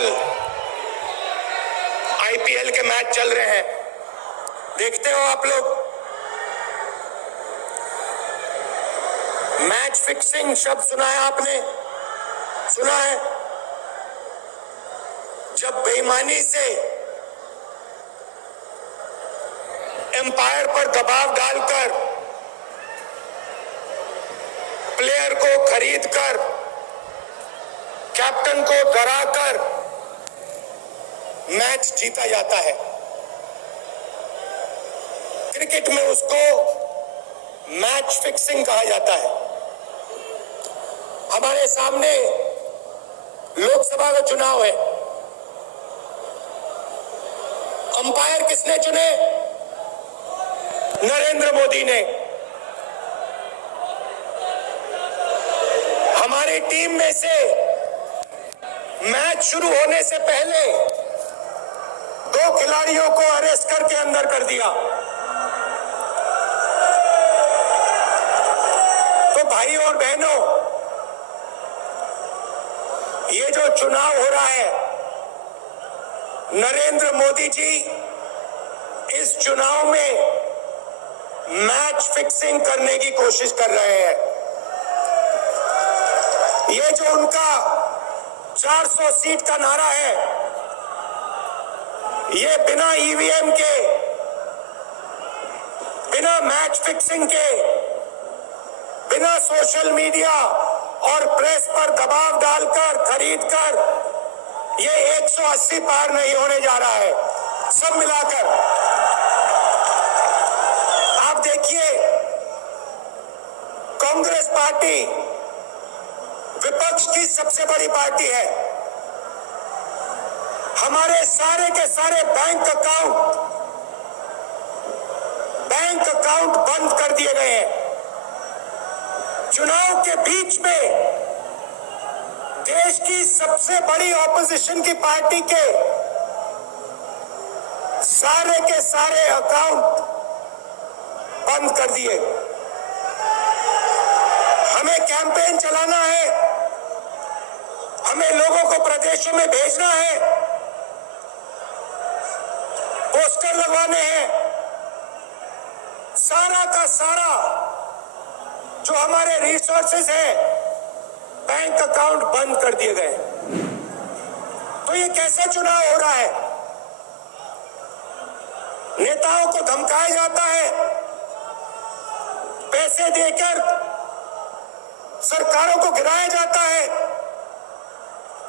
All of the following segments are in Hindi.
आजकल आईपीएल के मैच चल रहे हैं, देखते हो आप लोग। मैच फिक्सिंग शब्द सुना है आपने? सुना है? जब बेईमानी से एम्पायर पर दबाव डालकर प्लेयर को खरीदकर कैप्टन को डराकर मैच जीता जाता है। क्रिकेट में उसको मैच फिक्सिंग कहा जाता है। हमारे सामने लोकसभा का चुनाव है। अंपायर किसने चुने? नरेंद्र मोदी ने। हमारी टीम में से मैच शुरू होने से पहले 2 खिलाड़ियों को अरेस्ट करके अंदर कर दिया। तो भाई और बहनों, ये जो चुनाव हो रहा है, नरेंद्र मोदी जी इस चुनाव में मैच फिक्सिंग करने की कोशिश कर रहे हैं। ये जो उनका 400 सीट का नारा है, ये बिना ईवीएम के, बिना मैच फिक्सिंग के, बिना सोशल मीडिया और प्रेस पर दबाव डालकर खरीदकर ये 180 पार नहीं होने जा रहा है। सब मिलाकर आप देखिए, कांग्रेस पार्टी विपक्ष की सबसे बड़ी पार्टी है। हमारे सारे के सारे बैंक अकाउंट बंद कर दिए गए हैं। चुनाव के बीच में देश की सबसे बड़ी ऑपोजिशन की पार्टी के सारे अकाउंट बंद कर दिए। हमें कैंपेन चलाना है, हमें लोगों को प्रदेशों में भेजना है, पोस्टर लगवाने हैं। सारा का सारा जो हमारे रिसोर्सेज हैं, बैंक अकाउंट बंद कर दिए गए। तो ये कैसे चुनाव हो रहा है? नेताओं को धमकाया जाता है, पैसे देकर सरकारों को गिराया जाता है,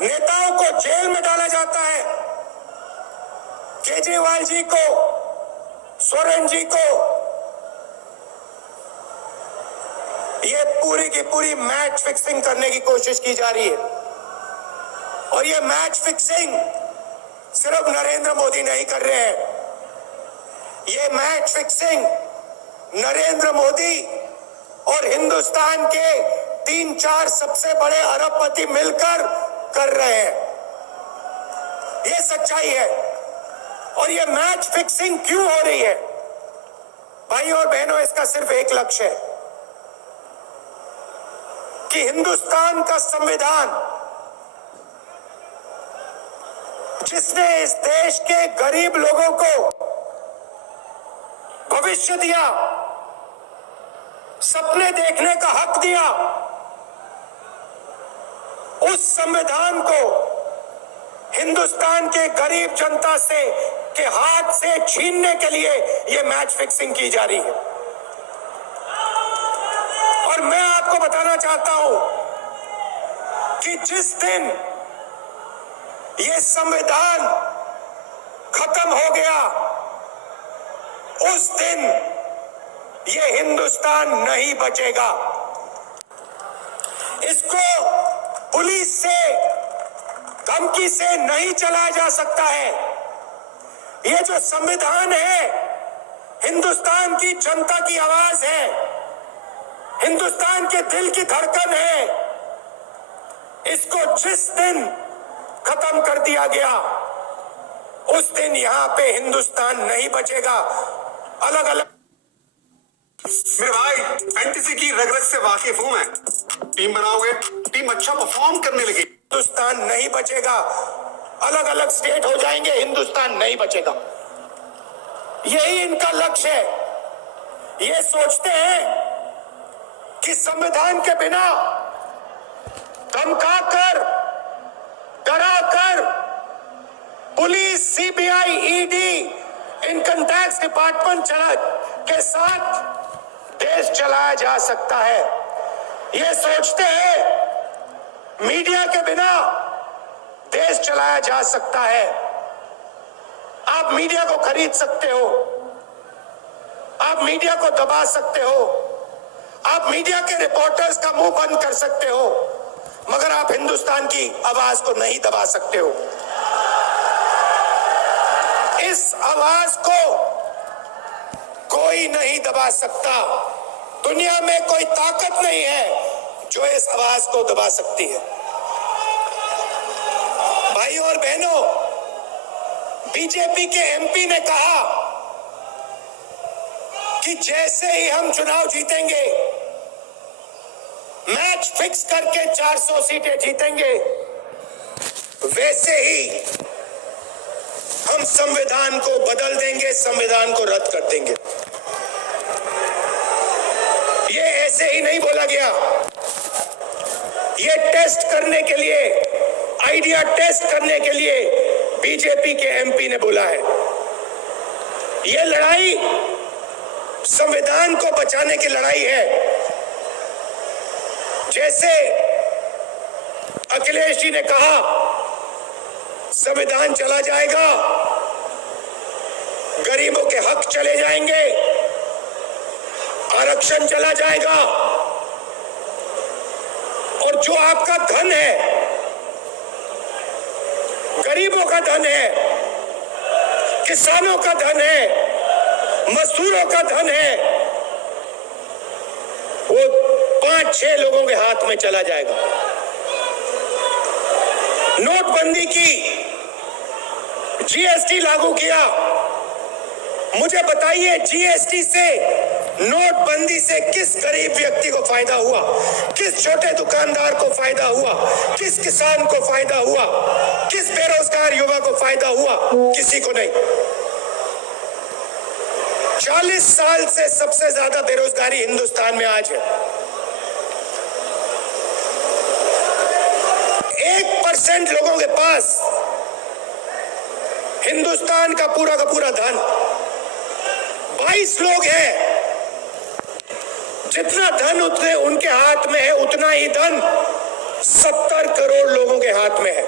नेताओं को जेल में डाला जाता है। केजरीवाल जी को, सोरेन जी को, ये पूरी की पूरी मैच फिक्सिंग करने की कोशिश की जा रही है। और ये मैच फिक्सिंग सिर्फ नरेंद्र मोदी नहीं कर रहे हैं। ये मैच फिक्सिंग नरेंद्र मोदी और हिंदुस्तान के 3-4 सबसे बड़े अरबपति मिलकर कर रहे हैं। ये सच्चाई है। और ये मैच फिक्सिंग क्यों हो रही है? भाई और बहनों, इसका सिर्फ एक लक्ष्य है कि हिंदुस्तान का संविधान, जिसने इस देश के गरीब लोगों को भविष्य दिया, सपने देखने का हक दिया, उस संविधान को हिंदुस्तान के गरीब जनता से के हाथ से छीनने के लिए यह मैच फिक्सिंग की जा रही है। और मैं आपको बताना चाहता हूं कि जिस दिन यह संविधान खत्म हो गया, उस दिन ये हिंदुस्तान नहीं बचेगा। इसको पुलिस से, धमकी से नहीं चलाया जा सकता है। ये जो संविधान है, हिंदुस्तान की जनता की आवाज है, हिंदुस्तान के दिल की धड़कन है। इसको जिस दिन खत्म कर दिया गया, उस दिन यहां पे हिंदुस्तान नहीं बचेगा। अलग अलग मेरे भाई फैंटेसी की रग रग से वाकिफ हूं मैं। टीम बनाओगे, टीम अच्छा परफॉर्म करने लगी, हिंदुस्तान नहीं बचेगा। अलग अलग स्टेट हो जाएंगे, हिंदुस्तान नहीं बचेगा। यही इनका लक्ष्य है। ये सोचते हैं कि संविधान के बिना धमकाकर, डराकर police, CBI, ED, income tax department के साथ देश चलाया जा सकता है। ये सोचते हैं मीडिया के बिना देश चलाया जा सकता है। आप मीडिया को खरीद सकते हो, आप मीडिया को दबा सकते हो, आप मीडिया के रिपोर्टर्स का मुंह बंद कर सकते हो, मगर आप हिंदुस्तान की आवाज को नहीं दबा सकते हो। इस आवाज को कोई नहीं दबा सकता। दुनिया में कोई ताकत नहीं है जो इस आवाज को दबा सकती है। भाइयों और बहनों, बीजेपी के एमपी ने कहा कि जैसे ही हम चुनाव जीतेंगे, मैच फिक्स करके 400 सीटें जीतेंगे, वैसे ही हम संविधान को बदल देंगे, संविधान को रद्द कर देंगे। ये ऐसे ही नहीं बोला गया, ये टेस्ट करने के लिए, आइडिया टेस्ट करने के लिए बीजेपी के एमपी ने बोला है। ये लड़ाई संविधान को बचाने की लड़ाई है। जैसे अखिलेश जी ने कहा संविधान चला जाएगा, गरीबों के हक चले जाएंगे, आरक्षण चला जाएगा, और जो आपका धन है, गरीबों का धन है, किसानों का धन है, मजदूरों का धन है, वो 5-6 लोगों के हाथ में चला जाएगा। नोटबंदी की, जीएसटी लागू किया। मुझे बताइए, जीएसटी से, नोटबंदी से किस गरीब व्यक्ति को फायदा हुआ? किस छोटे दुकानदार को फायदा हुआ? किस किसान को फायदा हुआ? किस बेरोजगार युवा को फायदा हुआ? किसी को नहीं। 40 साल से सबसे ज्यादा बेरोजगारी हिंदुस्तान में आज है। 1% लोगों के पास हिंदुस्तान का पूरा धन, 22 लोग हैं। जितना धन उतने उनके हाथ में है, उतना ही धन 70 करोड़ लोगों के हाथ में है।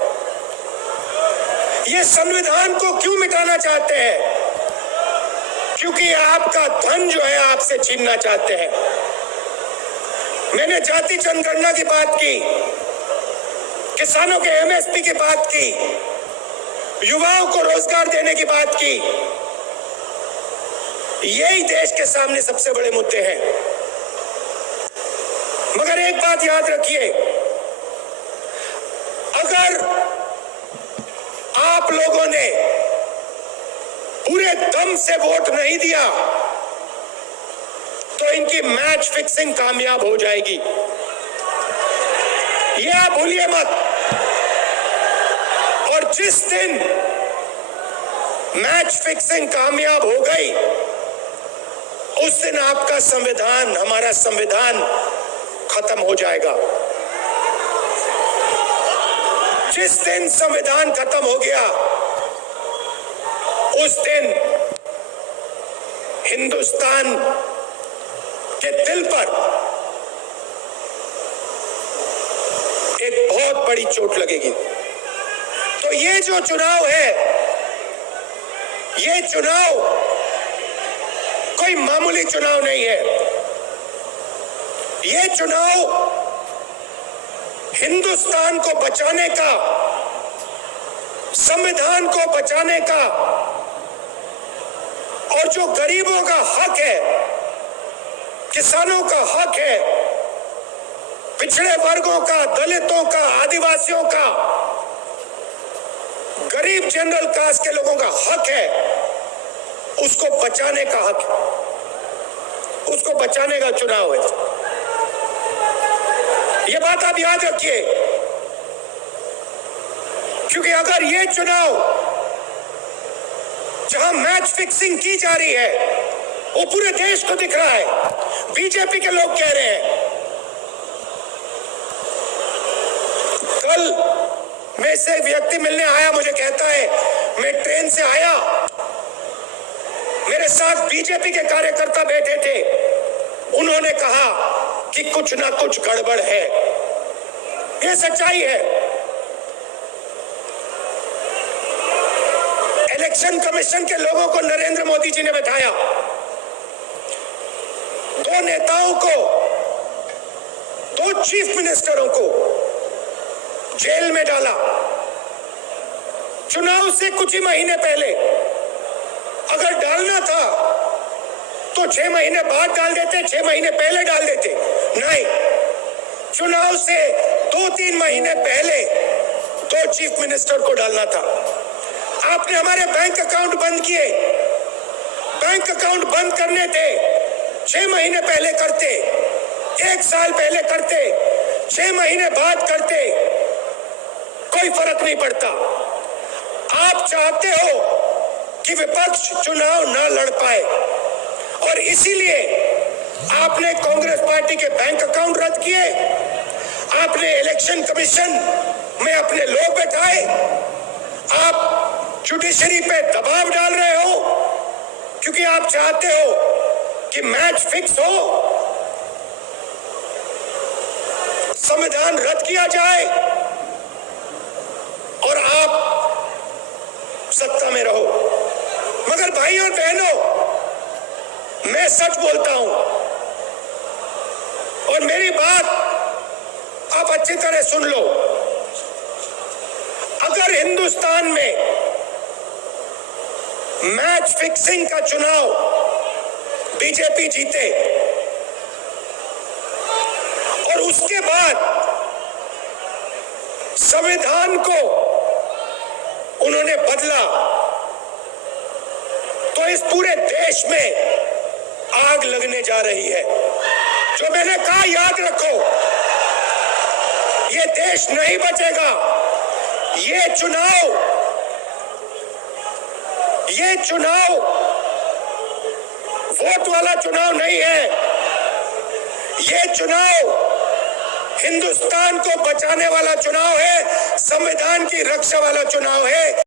ये संविधान को क्यों मिटाना चाहते हैं? क्योंकि आपका धन जो है आपसे छीनना चाहते हैं। मैंने जाति जनगणना की बात की, किसानों के एमएसपी की बात की, युवाओं को रोजगार देने की बात की। यही देश के सामने सबसे बड़े मुद्दे हैं। मगर एक बात याद रखिए, अगर आप लोगों ने पूरे दम से वोट नहीं दिया तो इनकी मैच फिक्सिंग कामयाब हो जाएगी। ये आप भूलिए मत। और जिस दिन मैच फिक्सिंग कामयाब हो गई, उस दिन आपका संविधान, हमारा संविधान खत्म हो जाएगा। जिस दिन संविधान खत्म हो गया, उस दिन हिंदुस्तान के दिल पर एक बहुत बड़ी चोट लगेगी। तो ये जो चुनाव है, ये चुनाव कोई मामूली चुनाव नहीं है। ये चुनाव हिंदुस्तान को बचाने का, संविधान को बचाने का, और जो गरीबों का हक है, किसानों का हक है, पिछड़े वर्गों का, दलितों का, आदिवासियों का, गरीब जनरल कास्ट के लोगों का हक है, उसको बचाने का हक है, उसको बचाने का चुनाव है। ये बात आप याद रखिए। क्योंकि अगर ये चुनाव जहां मैच फिक्सिंग की जा रही है वो पूरे देश को दिख रहा है, बीजेपी के लोग कह रहे हैं। कल में से व्यक्ति मिलने आया, मुझे कहता है मैं ट्रेन से आया, मेरे साथ बीजेपी के कार्यकर्ता बैठे थे, उन्होंने कहा कि कुछ ना कुछ गड़बड़ है। यह सच्चाई है। इलेक्शन कमीशन के लोगों को नरेंद्र मोदी जी ने बैठाया, दो नेताओं को, दो चीफ मिनिस्टरों को जेल में डाला। चुनाव से कुछ ही महीने पहले अगर डालना था तो 6 महीने बाद डाल देते, 6 महीने पहले डाल देते। नहीं, चुनाव से 2-3 महीने पहले 2 चीफ मिनिस्टर को डालना था। आपने हमारे बैंक अकाउंट बंद किए। बैंक अकाउंट बंद करने थे, 6 महीने पहले करते, 1 साल पहले करते, 6 महीने बाद करते, कोई फर्क नहीं पड़ता। आप चाहते हो कि विपक्ष चुनाव न लड़ पाए और इसीलिए आपने कांग्रेस पार्टी के बैंक अकाउंट रद्द किए, आपने इलेक्शन कमीशन में अपने लोग बैठाए, आप जुडिशरी पे दबाव डाल रहे हो क्योंकि आप चाहते हो कि मैच फिक्स हो, संविधान रद्द किया जाए और आप सत्ता में रहो। मगर भाइयों और बहनों, मैं सच बोलता हूं और मेरी बात आप अच्छी तरह सुन लो। अगर हिंदुस्तान में मैच फिक्सिंग का चुनाव बीजेपी जीते और उसके बाद संविधान को उन्होंने बदला, तो इस पूरे देश में आग लगने जा रही है। जो मैंने कहा याद रखो, ये देश नहीं बचेगा। ये चुनाव वोट वाला चुनाव नहीं है। ये चुनाव हिंदुस्तान को बचाने वाला चुनाव है, संविधान की रक्षा वाला चुनाव है।